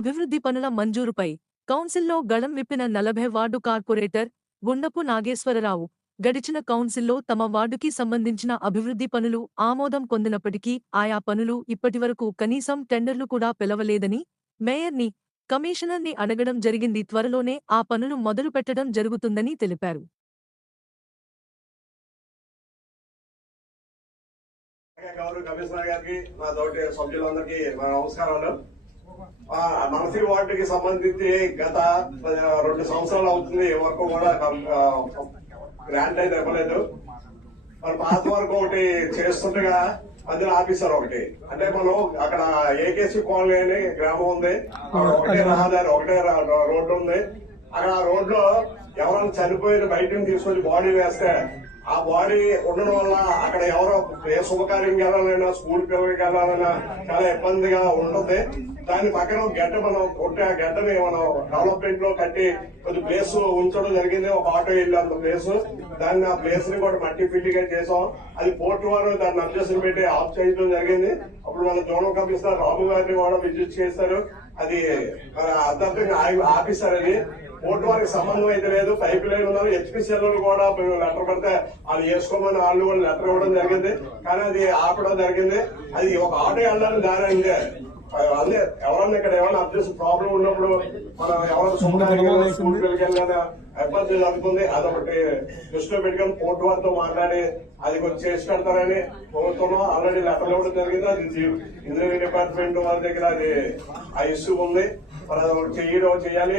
అభివృద్ధి పనుల మంజూరుపై కౌన్సిల్లో గళం విప్పిన నలభై వార్డు కార్పొరేటర్ గుండపు నాగేశ్వరరావు గడిచిన కౌన్సిల్లో తమ వార్డుకి సంబంధించిన అభివృద్ధి పనులు ఆమోదం పొందినప్పటికీ ఆయా పనులు ఇప్పటివరకు కనీసం టెండర్లు కూడా పిలవలేదని మేయర్ని కమిషనర్ని అడగడం జరిగింది. త్వరలోనే ఆ పనులు మొదలు పెట్టడం జరుగుతుందని తెలిపారు. గౌరవ కమిషనర్ గారికి తోటి సభ్యులందరికీ నమస్కారాలు. ఆ, నర్సీ వార్డుకి సంబంధించి గత రెండు సంవత్సరాలు అవుతుంది వరకు కూడా గ్రాంట్ అయితే ఇవ్వలేదు. మరి పాత వరకు ఒకటి చేస్తుండగా మధ్యలో ఆఫీసర్ ఒకటి. అంటే మనం అక్కడ ఏకేసీ కాలనీ అని గ్రామం ఉంది. ఒకటే రహదారి ఒకటే రోడ్డు ఉంది. అక్కడ ఆ రోడ్డు ఎవరైనా చనిపోయిన బయటని తీసుకొని బాడీ వేస్తే ఆ బాడీ ఉండడం వల్ల అక్కడ ఎవరో ఏ శుభకార్యం వెళ్ళాలన్నా స్కూల్ పిల్లలకి వెళ్ళాలన్నా చాలా ఇబ్బందిగా ఉంటుంది. దాని పక్కన ఒక గడ్డ మనం కొట్టే ఆ గడ్డని మనం డెవలప్మెంట్లో కట్టి కొద్ది ప్లేస్ ఉంచడం జరిగింది. ఒక ఆటో ఇల్లు అంత ప్లేస్. దాన్ని ఆ ప్లేస్ని కూడా మట్టి ఫిల్లిగా చేసాం. అది పోర్టు వారు దాన్ని అబ్జెక్షన్ పెట్టి ఆఫ్ చేయడం జరిగింది. అప్పుడు మన జోనల్ కమిషనర్ రాము గారిని కూడా విజిట్ చేశారు. అది మన అర్థంగా ఆఫీసర్ అది. ఓటు వారికి సంబంధం అయితే లేదు. పైప్ లైన్ ఉన్నారు హెచ్పిసిఎల్ కూడా లెటర్ పడితే వాళ్ళు వేసుకోమని వాళ్ళు కూడా లెటర్ ఇవ్వడం జరిగింది. కానీ అది ఆపడం జరిగింది. అది ఒక ఆటో వెళ్ళాలని దారి అంటే అదే ఎవరన్నా ఇక్కడ ఏమైనా అభ్యర్థి ప్రాబ్లం ఉన్నప్పుడు మనం ఎవరైనా శుభకార్యం స్కూల్ వెళ్ళినా ఇబ్బంది జరుగుతుంది అదొకటి. దృష్టిలో పెట్టుకొని కోర్టు వారితో మాట్లాడి అది కొంచెం చేసి పెడతారని ప్రభుత్వంలో ఆల్రెడీ లెటర్ ఇవ్వడం జరిగింది. అది ఇంజనీరింగ్ డిపార్ట్మెంట్ వారి దగ్గర అది ఆ ఇష్యూ ఉంది. మరి అది ఒకటి చేయడం చేయాలి.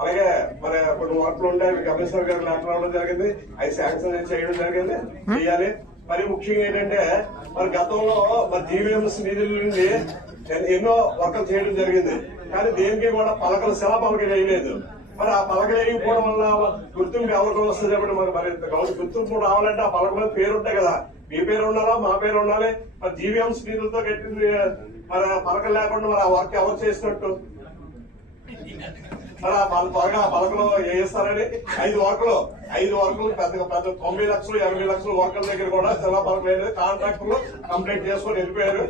అలాగే మరి కొన్ని వర్క్లు ఉంటాయి. కమిషనర్ గారు లెటర్ ఇవ్వడం జరిగింది. అవి శాంక్షన్ చేయడం జరిగింది. చేయాలి. మరి ముఖ్యంగా ఏంటంటే మరి గతంలో మరి జీవీఎంఎస్ నిధుల నుండి ఎన్నో వర్కలు చేయడం జరిగింది. కానీ దేనికి కూడా పలకలు శిలా పలక వేయలేదు. మరి ఆ పలక వేయకపోవడం వల్ల గుర్తింపు ఎవరికి వస్తుంది చెప్పండి మరి మరి గుర్తింపు రావాలంటే ఆ పలక మీద పేరు ఉంటాయి కదా. మీ పేరు ఉండాలా మా పేరు ఉండాలి? మరి జీవీఎంఎస్ నిధులతో కట్టింది మరి ఆ పలకలు లేకుండా మరి ఆ వర్క్ ఎవరు చేసినట్టు? మరి ఆ పలక త్వరగా ఆ పలకలో వేయిస్తారని ఐదు వర్కులు. ఐదు వర్కులు పెద్ద పెద్ద తొంభై లక్షలు ఎనభై లక్షలు వర్కర్ల దగ్గర కూడా చాలా లేదు. కాంట్రాక్టర్లు కంప్లీట్ చేసుకొని వెళ్ళిపోయారు.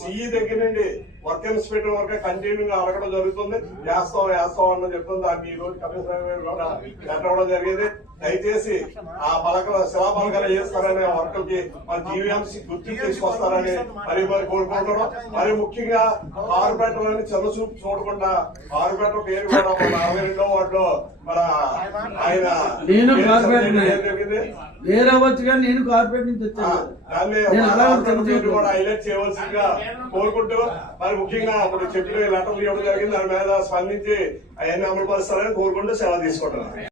సిఈ దగ్గర నుండి వర్క్ ఇన్స్పెక్టర్ వరకు కంటిన్యూగా అడగడం జరుగుతుంది. వేస్తాం వేస్తాం అని చెప్తుంది. దాన్ని ఈ రోజు కమిషనర్ కూడా పెట్టడం జరిగింది. దయచేసి ఆ పలకలు శిలా పలకలు చేస్తారనే వర్కులకి మన జీవీఎంసీ గుర్తింపు తీసుకొస్తారని మరి మరి కోరుకుంటున్నాం. మరి ముఖ్యంగా ఆరుపేటలోని చిన్న చూపు చూడకుండా ఆరుపేట పేరు కూడా మన అరవై రెండో వార్డులో మన ఆయన జరిగింది వేరే అవ్వచ్చు కానీ నేను కార్పొరేట్ నుంచి వచ్చాను. కోరుకుంటూ మరి ముఖ్యంగా అప్పుడు చెప్పిన లెటర్లు ఇవ్వడం జరిగింది దాని మీద స్పందించి అవన్నీ అమలు పరుస్తారని కోరుకుంటూ సెలవు తీసుకుంటున్నాను.